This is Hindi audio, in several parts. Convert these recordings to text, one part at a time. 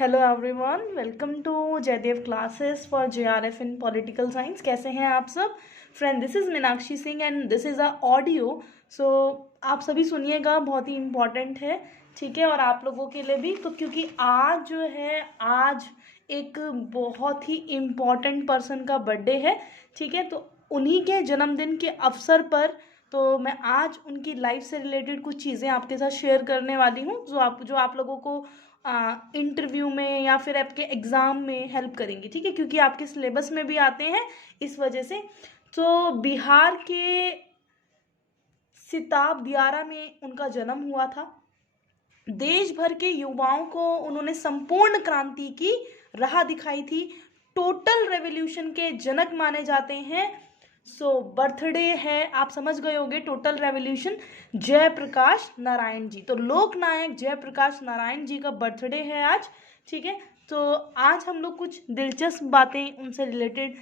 Hello everyone, welcome to Jaidev classes for JRF in political science. कैसे हैं आप सब friend? This is Meenakshi Singh and this is a audio. So आप सभी सुनिएगा, बहुत ही इम्पॉर्टेंट है, ठीक है। और आप लोगों के लिए भी, तो क्योंकि आज जो है, आज एक बहुत ही इम्पॉर्टेंट पर्सन का बर्थडे है, ठीक है। तो उन्हीं के जन्मदिन के अवसर पर तो मैं आज उनकी लाइफ से रिलेटेड कुछ चीज़ें आपके साथ शेयर करने वाली हूँ, जो आप लोगों को इंटरव्यू में या फिर आपके एग्ज़ाम में हेल्प करेंगी, ठीक है, क्योंकि आपके सिलेबस में भी आते हैं इस वजह से। तो बिहार के सिताब दियारा में उनका जन्म हुआ था। देश भर के युवाओं को उन्होंने संपूर्ण क्रांति की राह दिखाई थी। टोटल रेवोल्यूशन के जनक माने जाते हैं। बर्थडे है, आप समझ गए होंगे, टोटल रेवोल्यूशन जयप्रकाश नारायण जी। तो लोकनायक जयप्रकाश नारायण जी का बर्थडे है आज, ठीक है। तो आज हम लोग कुछ दिलचस्प बातें उनसे रिलेटेड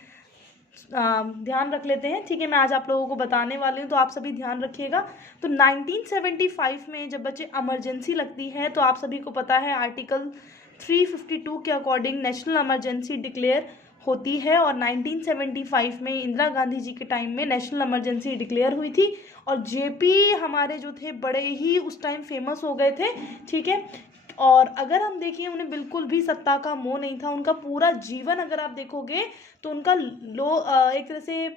ध्यान रख लेते हैं, ठीक है। मैं आज आप लोगों को बताने वाली हूँ, तो आप सभी ध्यान रखिएगा। तो 1975 में जब बच्चे इमरजेंसी लगती है, तो आप सभी को पता है आर्टिकल 352 के अकॉर्डिंग नेशनल इमरजेंसी डिक्लेयर होती है। और 1975 में इंदिरा गांधी जी के टाइम में नेशनल इमरजेंसी डिक्लेयर हुई थी। और जेपी हमारे जो थे बड़े ही उस टाइम फेमस हो गए थे, ठीक है। और अगर हम देखिए, उन्हें बिल्कुल भी सत्ता का मोह नहीं था। उनका पूरा जीवन अगर आप देखोगे तो उनका एक तरह से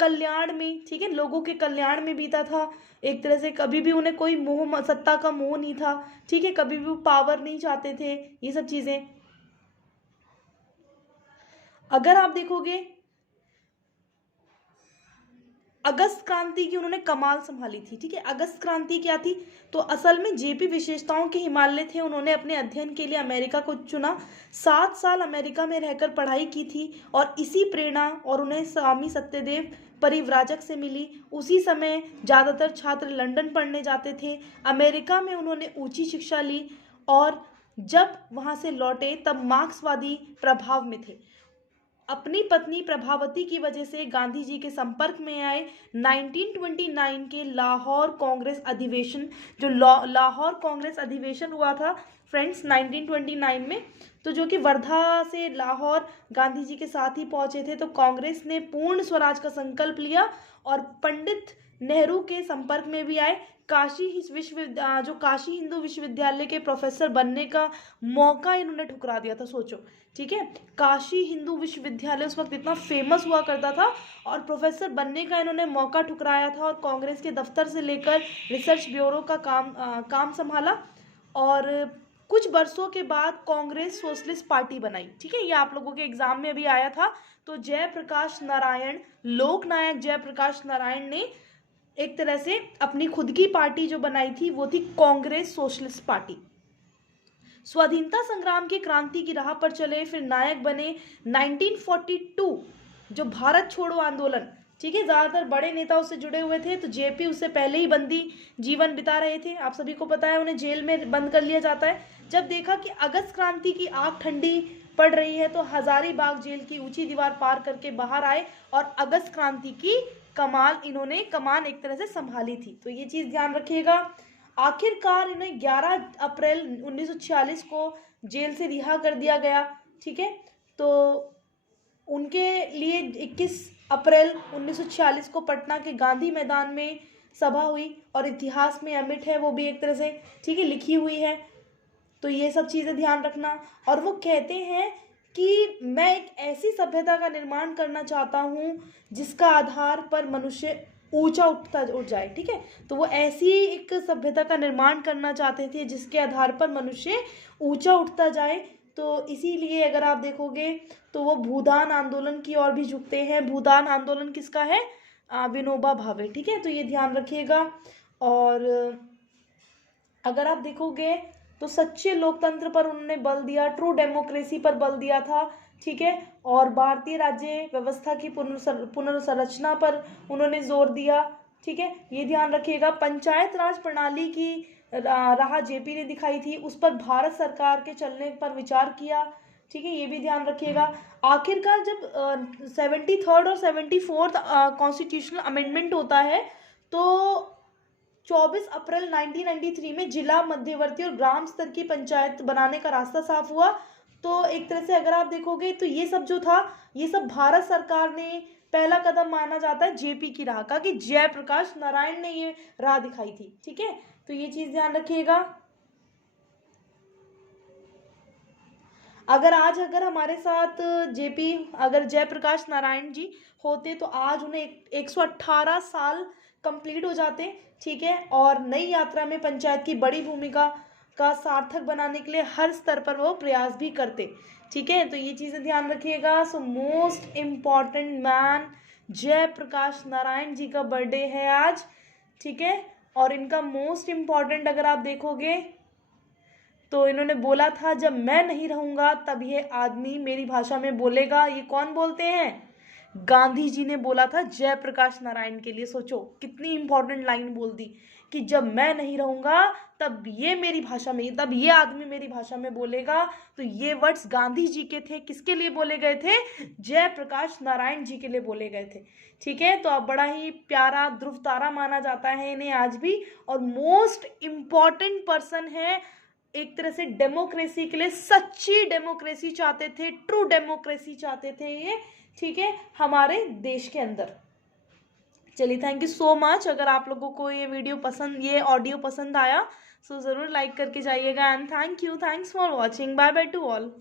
कल्याण में, ठीक है, लोगों के कल्याण में बीता था। एक तरह से कभी भी उन्हें कोई मोह, सत्ता का मोह नहीं था, ठीक है। कभी भी वो पावर नहीं चाहते थे, ये सब चीज़ें अगर आप देखोगे। अगस्त क्रांति की उन्होंने कमाल संभाली थी, ठीक है। अगस्त क्रांति क्या थी? तो असल में जेपी विशेषताओं के हिमालय थे। उन्होंने अपने अध्ययन के लिए अमेरिका को चुना। 7 साल अमेरिका में रहकर पढ़ाई की थी और इसी प्रेरणा और उन्हें स्वामी सत्यदेव परिव्राजक से मिली। उसी समय ज़्यादातर छात्र लंदन पढ़ने जाते थे। अमेरिका में उन्होंने ऊंची शिक्षा ली और जब वहाँ से लौटे तब मार्क्सवादी प्रभाव में थे। अपनी पत्नी प्रभावती की वजह से गांधी जी के संपर्क में आए। 1929 के लाहौर कांग्रेस अधिवेशन, जो लाहौर कांग्रेस अधिवेशन हुआ था फ्रेंड्स 1929 में, तो जो कि वर्धा से लाहौर गांधी जी के साथ ही पहुंचे थे। तो कांग्रेस ने पूर्ण स्वराज का संकल्प लिया और पंडित नेहरू के संपर्क में भी आए। जो काशी हिंदू विश्वविद्यालय के प्रोफेसर बनने का मौका इन्होंने ठुकरा दिया था, सोचो, ठीक है। काशी हिंदू विश्वविद्यालय उस वक्त इतना फेमस हुआ करता था और प्रोफेसर बनने का इन्होंने मौका ठुकराया था। और कांग्रेस के दफ्तर से लेकर रिसर्च ब्यूरो का काम संभाला। और कुछ वर्षों के बाद कांग्रेस सोशलिस्ट पार्टी बनाई, ठीक है। ये आप लोगों के एग्जाम में अभी आया था। तो जयप्रकाश नारायण, लोकनायक जयप्रकाश नारायण ने एक तरह से अपनी खुद की पार्टी जो बनाई थी वो थी कांग्रेस सोशलिस्ट पार्टी। स्वाधीनता संग्राम की क्रांति की राह पर चले, फिर नायक बने। 1942 जो भारत छोड़ो आंदोलन, ठीक है, ज्यादातर बड़े नेता उससे जुड़े हुए थे। तो जेपी उससे पहले ही बंदी जीवन बिता रहे थे, आप सभी को पता है, उन्हें जेल में बंद कर लिया जाता है। जब देखा कि अगस्त क्रांति की आग ठंडी पड़ रही है, तो हजारीबाग जेल की ऊंची दीवार पार करके बाहर आए और अगस्त क्रांति की इन्होंने कमान एक तरह से संभाली थी। तो ये चीज ध्यान रखिएगा। आखिरकार इन्हें 11 अप्रैल 1946 को जेल से रिहा कर दिया गया, ठीक है। तो उनके लिए 21 अप्रैल 1946 को पटना के गांधी मैदान में सभा हुई और इतिहास में अमिट है वो भी एक तरह से, ठीक है, लिखी हुई है। तो ये सब चीज़ें ध्यान रखना। और वो कहते हैं कि मैं एक ऐसी सभ्यता का निर्माण करना चाहता हूँ जिसका आधार पर मनुष्य ऊंचा उठ जाए, ठीक है। तो वो ऐसी एक सभ्यता का निर्माण करना चाहते थे जिसके आधार पर मनुष्य ऊंचा उठता जाए। तो इसीलिए अगर आप देखोगे तो वो भूदान आंदोलन की ओर भी झुकते हैं। भूदान आंदोलन किसका है? विनोबा भावे, ठीक है। तो ये ध्यान रखिएगा। और अगर आप देखोगे तो सच्चे लोकतंत्र पर उन्होंने बल दिया, ट्रू डेमोक्रेसी पर बल दिया था, ठीक है। और भारतीय राज्य व्यवस्था की पुनर्संरचना पर उन्होंने जोर दिया, ठीक है, ये ध्यान रखिएगा। पंचायत राज प्रणाली की राह जेपी ने दिखाई थी, उस पर भारत सरकार के चलने पर विचार किया, ठीक है, ये भी ध्यान रखिएगा। आखिरकार जब 73rd और 74th कॉन्स्टिट्यूशनल अमेंडमेंट होता है, तो 24 अप्रैल 1993 में जिला मध्यवर्ती और ग्राम स्तर की पंचायत बनाने का रास्ता साफ हुआ। तो एक तरह से अगर आप देखोगे तो ये सब जो था, ये सब भारत सरकार ने पहला कदम माना जाता है जेपी की राह का, कि जयप्रकाश नारायण ने ये राह दिखाई थी। ठीक है, तो ये चीज ध्यान रखिएगा। अगर हमारे साथ जेपी अगर जयप्रकाश नारायण जी होते तो आज उन्हें 118 साल कंप्लीट हो जाते। ठीक है, और नई यात्रा में पंचायत की बड़ी भूमिका का सार्थक बनाने के लिए हर स्तर पर वो प्रयास भी करते। ठीक है, तो ये चीज़ें ध्यान रखिएगा। So most important man Jayaprakash Narayan ji का बर्थडे है आज। ठीक है, और इनका मोस्ट इम्पॉर्टेंट अगर आप देखोगे तो इन्होंने बोला था, जब मैं नहीं रहूंगा तब ये आदमी मेरी भाषा में बोलेगा। ये कौन बोलते हैं? गांधी जी ने बोला था जयप्रकाश नारायण के लिए। सोचो कितनी इंपॉर्टेंट लाइन बोल दी कि जब मैं नहीं रहूंगा तब ये मेरी भाषा में, तब ये आदमी मेरी भाषा में बोलेगा। तो ये वर्ड्स गांधी जी के थे। किसके लिए बोले गए थे? जयप्रकाश नारायण जी के लिए बोले गए थे। ठीक है, तो अब बड़ा ही प्यारा ध्रुव तारा माना जाता है इन्हें आज भी, और मोस्ट इम्पॉर्टेंट पर्सन है एक तरह से डेमोक्रेसी के लिए। सच्ची डेमोक्रेसी चाहते थे, ट्रू डेमोक्रेसी चाहते थे ये। ठीक है, हमारे देश के अंदर। चलिए, थैंक यू सो मच। अगर आप लोगों को ये ऑडियो पसंद आया सो ज़रूर लाइक करके जाइएगा। And thank you, thanks for watching. Bye bye to all.